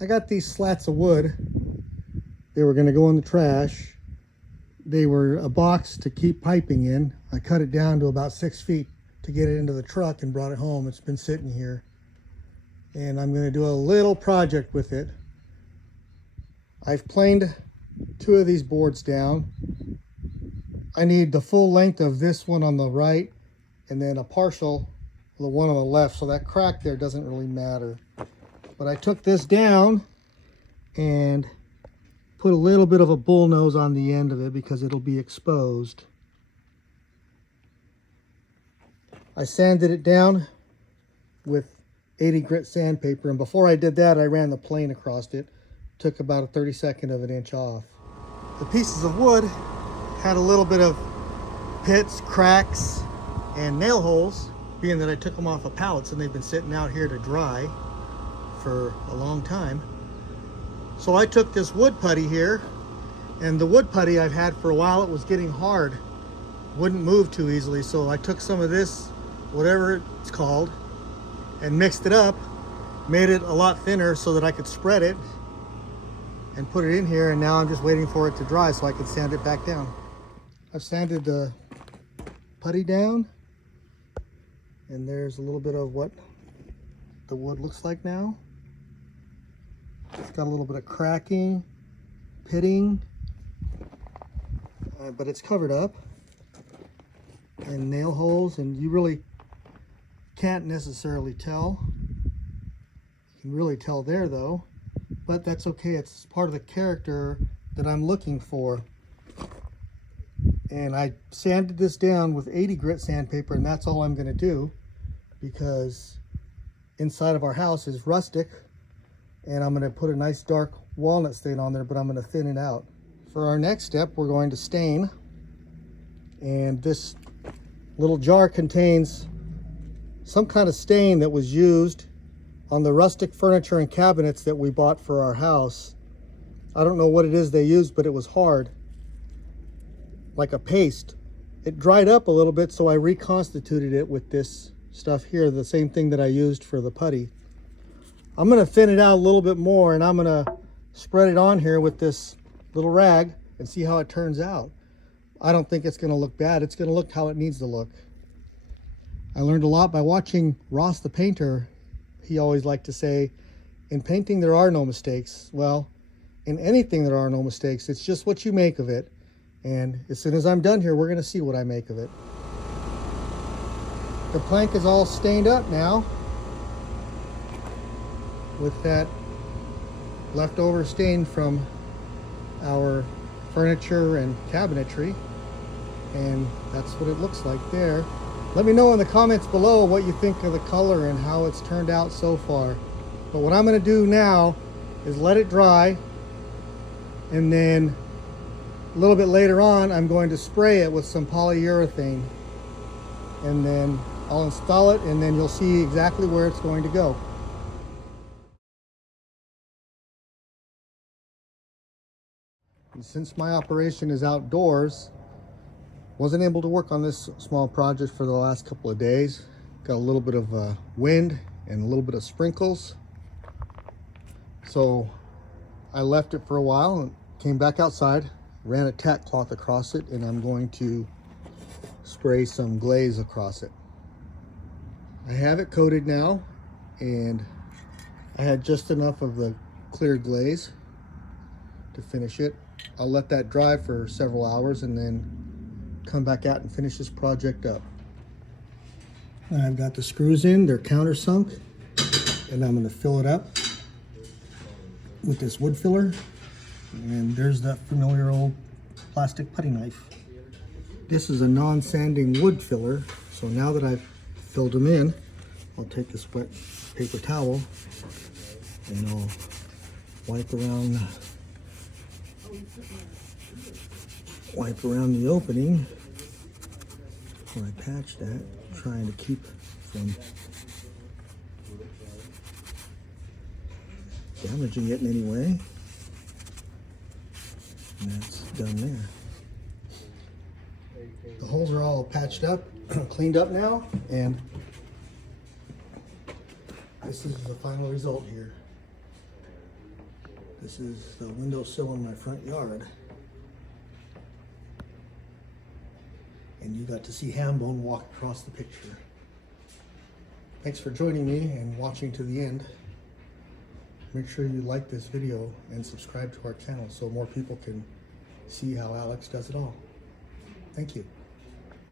I got these slats of wood. They were going to go in the trash. They were a box to keep piping in. I cut it down to about 6 feet to get it into the truck and brought it home. It's been sitting here. And I'm going to do a little project with it. I've planed 2 of these boards down. I need the full length of this one on the right and then a partial, the one on the left, so that crack there doesn't really matter. But I took this down and put a little bit of a bull nose on the end of it because it'll be exposed. I sanded it down with 80 grit sandpaper, and before I did that I ran the plane across it. Took about a 32nd of an inch off. The pieces of wood had a little bit of pits, cracks, and nail holes, being that I took them off of pallets and they've been sitting out here to dry for a long time. So I took this wood putty here, and the wood putty I've had for a while. It was getting hard, wouldn't move too easily, so I took some of this, whatever it's called, and mixed it up, made it a lot thinner so that I could spread it and put it in here, and now I'm just waiting for it to dry so I can sand it back down. I've sanded the putty down, and there's a little bit of what the wood looks like now. It's got a little bit of cracking, pitting, but it's covered up, and nail holes, and you really can't necessarily tell. You can really tell there though, but that's okay. It's part of the character that I'm looking for. And I sanded this down with 80 grit sandpaper, and that's all I'm going to do, because inside of our house is rustic, and I'm going to put a nice dark walnut stain on there, but I'm going to thin it out. For our next step, we're going to stain, and this little jar contains some kind of stain that was used on the rustic furniture and cabinets that we bought for our house. I don't know what it is they used, but it was hard, like a paste. It dried up a little bit, so I reconstituted it with this stuff here, the same thing that I used for the putty. I'm going to thin it out a little bit more, and I'm going to spread it on here with this little rag and see how it turns out. I don't think it's going to look bad. It's going to look how it needs to look. I learned a lot by watching Ross the painter. He always liked to say, in painting there are no mistakes. Well, in anything there are no mistakes. It's just what you make of it. And as soon as I'm done here, we're going to see what I make of it. The plank is all stained up now with that leftover stain from our furniture and cabinetry, and that's what it looks like there. Let me know in the comments below what you think of the color and how it's turned out so far. But what I'm going to do now is let it dry, and then a little bit later on I'm going to spray it with some polyurethane, and then I'll install it, and then you'll see exactly where it's going to go. And since my operation is outdoors, wasn't able to work on this small project for the last couple of days. Got a little bit of wind and a little bit of sprinkles. So I left it for a while and came back outside, ran a tack cloth across it, and I'm going to spray some glaze across it. I have it coated now, and I had just enough of the clear glaze to finish it. I'll let that dry for several hours and then come back out and finish this project up. And I've got the screws in, they're countersunk, and I'm going to fill it up with this wood filler. And there's that familiar old plastic putty knife. This is a non-sanding wood filler, so now that I've filled them in, I'll take this wet paper towel and I'll wipe around the opening where I patched that, trying to keep from damaging it in any way. And that's done there. The holes are all patched up, cleaned up now, and this is the final result here. This is the windowsill in my front yard. And you got to see Hambone walk across the picture. Thanks for joining me and watching to the end. Make sure you like this video and subscribe to our channel so more people can see how Alex does it all. Thank you.